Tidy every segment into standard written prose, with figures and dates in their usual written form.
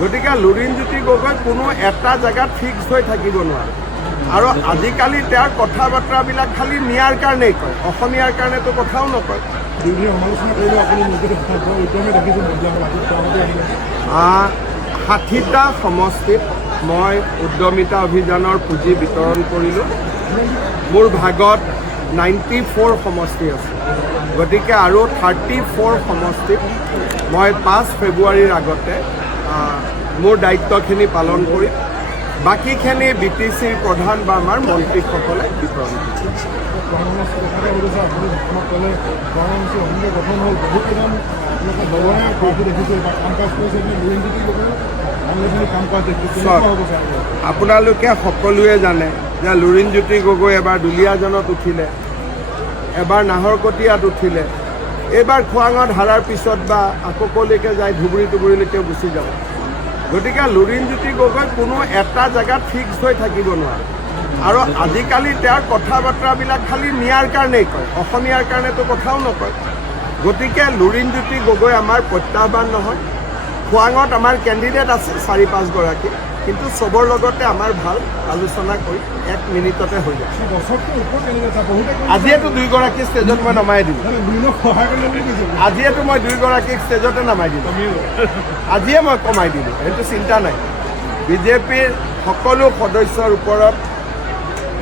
গতিকে লুৰিণজ্যোতি গগৈ কোনো এটা জেগাত ফিক্স হৈ থাকিব নোৱাৰে আৰু আজিকালি তেওঁৰ কথা বাৰ্তাবিলাক খালি মিয়াৰ কাৰণেই কয়, অসমীয়াৰ কাৰণেতো কথাও নকয়। 60টা সমষ্টিত মই উদ্যমিতা অভিযানৰ পুঁজি বিতৰণ কৰিলোঁ। মোৰ ভাগত 94 সমষ্টি আছে, গতিকে আৰু 34 সমষ্টিত মই 5 ফেব্ৰুৱাৰীৰ আগতে মোৰ দায়িত্বখিনি পালন কৰিম। বাকীখিনি BTCৰ প্ৰধান বা আমাৰ মন্ত্ৰীসকলে বিতৰণ আপোনালোকে সকলোৱে জানে যে লুৰিণজ্যোতি গগৈ এবাৰ দুলীয়াজানত উঠিলে, এবাৰ নাহৰকটীয়াত উঠিলে, এইবাৰ খোৱাঙত হাৰাৰ পিছত বা আকৌ কলৈকে যায় ধুবুৰীলৈকে গুচি যাব। গতিকে লুৰিণজ্যোতি গগৈ কোনো এটা জেগাত ফিক্স হৈ থাকিব নোৱাৰে আৰু আজিকালি তেওঁৰ কথা বাৰ্তাবিলাক খালি মিয়াৰ কাৰণেই কয়, অসমীয়াৰ কাৰণেতো কথাও নকয়। গতিকে লুৰিণজ্যোতি গগৈ আমাৰ প্ৰত্যাহ্বান নহয়। খোৱাঙত আমাৰ কেণ্ডিডেট আছে 4-5 গৰাকী, কিন্তু চবৰ লগতে আমাৰ ভাল আলোচনা কৰি 1 মিনিটতে হৈ যায়। আজিয়েতো 2 গৰাকী ষ্টেজত মই নমাই দিলোঁ, আজিয়েতো মই 2 গৰাকীক ষ্টেজতে নমাই দিলোঁ, আজিয়ে মই কমাই দিলোঁ, সেইটো চিন্তা নাই। বিজেপিৰ সকলো সদস্যৰ ওপৰত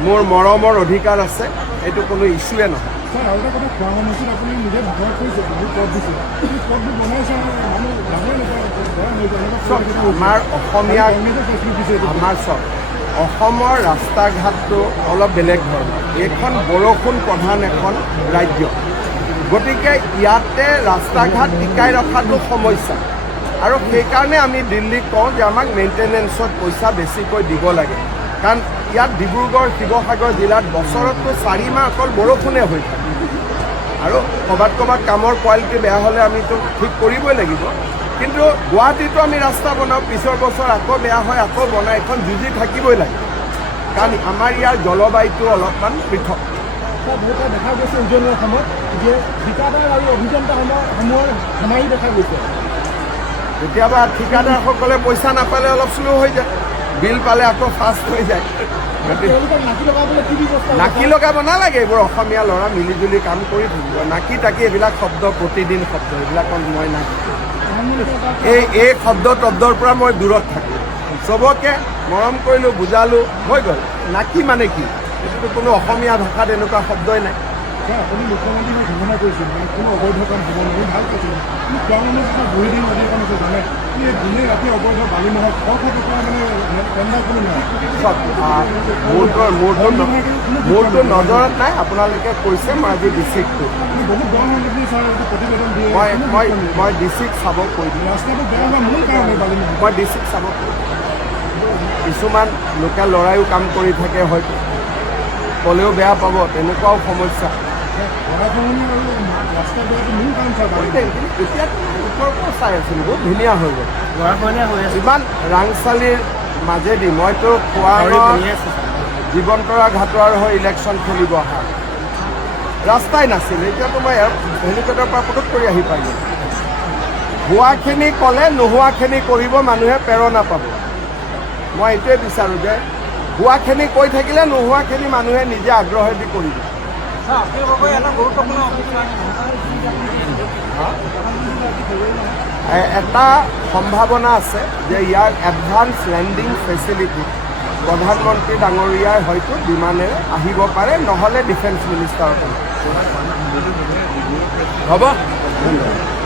মোৰ মৰমৰ অধিকাৰ আছে, এইটো কোনো ইছ্যুৱে নহয়। আমাৰ অসমীয়া আমাৰ চব অসমৰ ৰাস্তা ঘাটটো অলপ বেলেগ ধৰণৰ। এইখন বৰষুণ প্ৰধান এখন ৰাজ্য, গতিকে ইয়াতে ৰাস্তা ঘাট টিকাই ৰখাটো সমস্যা আৰু সেইকাৰণে আমি দিল্লীক কওঁ যে আমাক মেইনটেনেন্সত পইচা বেছিকৈ দিব লাগে, কাৰণ ইয়াত ডিব্ৰুগড় শিৱসাগৰ জিলাত বছৰতকৈ 4 মাহ অকল বৰষুণে হৈ থাকে আৰু ক'ৰবাত কামৰ কোৱালিটি বেয়া হ'লে আমিতো ঠিক কৰিবই লাগিব। কিন্তু গুৱাহাটীতো আমি ৰাস্তা বনাওঁ, পিছৰ বছৰ আকৌ বেয়া হয়, আকৌ বনাই, এখন যুঁজি থাকিবই লাগে, কাৰণ আমাৰ ইয়াৰ জলবায়ুটো অলপমান পৃথক। দেখা গৈছে উজনিৰ সময়ত যে ঠিকাদাৰ আৰু অভিযন্তাসমূহৰ সামাৰি দেখা গৈছে। কেতিয়াবা ঠিকাদাৰসকলে পইচা নাপালে অলপ শ্ল' হৈ যায়, বিল পালে আকৌ ফাষ্ট হৈ যায়। নাকি লগাব নালাগে, এইবোৰ অসমীয়া ল'ৰা মিলিজুলি কাম কৰি থাকিব। নাকি তাকি এইবিলাক শব্দ প্ৰতিদিন শব্দ, এইবিলাকত মই নাই। এই শব্দৰ পৰা মই দূৰত থাকোঁ, চবকে মৰম কৰিলোঁ, বুজালোঁ, হৈ গ'ল। নাকি মানে কি, এইটোতো কোনো অসমীয়া ভাষাত এনেকুৱা শব্দই নাই। আপুনি মুখ্যমন্ত্ৰী ঘোষণা কৰিছিল মানে কোনো অবৈধ কাম হ'ব নহয়, ভাল কৈছিল। কিন্তু খোৱা মানুহ বহি দিন নদীৰ কাম আছে জানে, দিনে ৰাতি অবৈধ বালি নহয়, টেণ্ডাৰ কোনো নাই। মোৰতো নজৰত নাই, আপোনালোকে কৈছে, মই আজি ডিষ্ট্ৰিক্টটো বহুত গৰম প্ৰতিবেদন দিয়ে। মই ডিষ্ট্ৰিক্ট চাব কৈ দিম, ৰাস্তাটো বেয়া হোৱা মূল কাৰণে বালি নহয়। মই ডিষ্ট্ৰিক্ট চাব কৈ দিম। কিছুমান লোকেল ল'ৰাইও কাম কৰি থাকে, হয়তো ক'লেও বেয়া পাব, তেনেকুৱাও সমস্যা। ওপৰৰ পৰা চাই আছিলোঁ, বহুত ধুনীয়া হৈ গ'ল। ইমান ৰাংচালিৰ মাজেদি মইতো খোৱাঙৰ জীৱন্তৰা ঘাটৰ হৈ ইলেকশ্যন খেলিব অহা ৰাস্তাই নাছিল, এতিয়াতো মই হেলিকপ্টাৰৰ পৰা পটক কৰি আহি পালোঁ। হোৱাখিনি ক'লে নোহোৱাখিনি কৰিব মানুহে প্ৰেৰণা পাব। মই এইটোৱে বিচাৰোঁ যে হোৱাখিনি কৈ থাকিলে নোহোৱাখিনি মানুহে নিজে আগ্ৰহেদি কৰিব। এটা সম্ভাৱনা আছে যে ইয়াৰ এডভান্স লেণ্ডিং ফেচিলিটি প্ৰধানমন্ত্ৰী ডাঙৰীয়াই হয়তো বিমানেৰে আহিব পাৰে, নহ'লে ডিফেন্স মিনিষ্টাৰৰ হ'ব। ধন্যবাদ।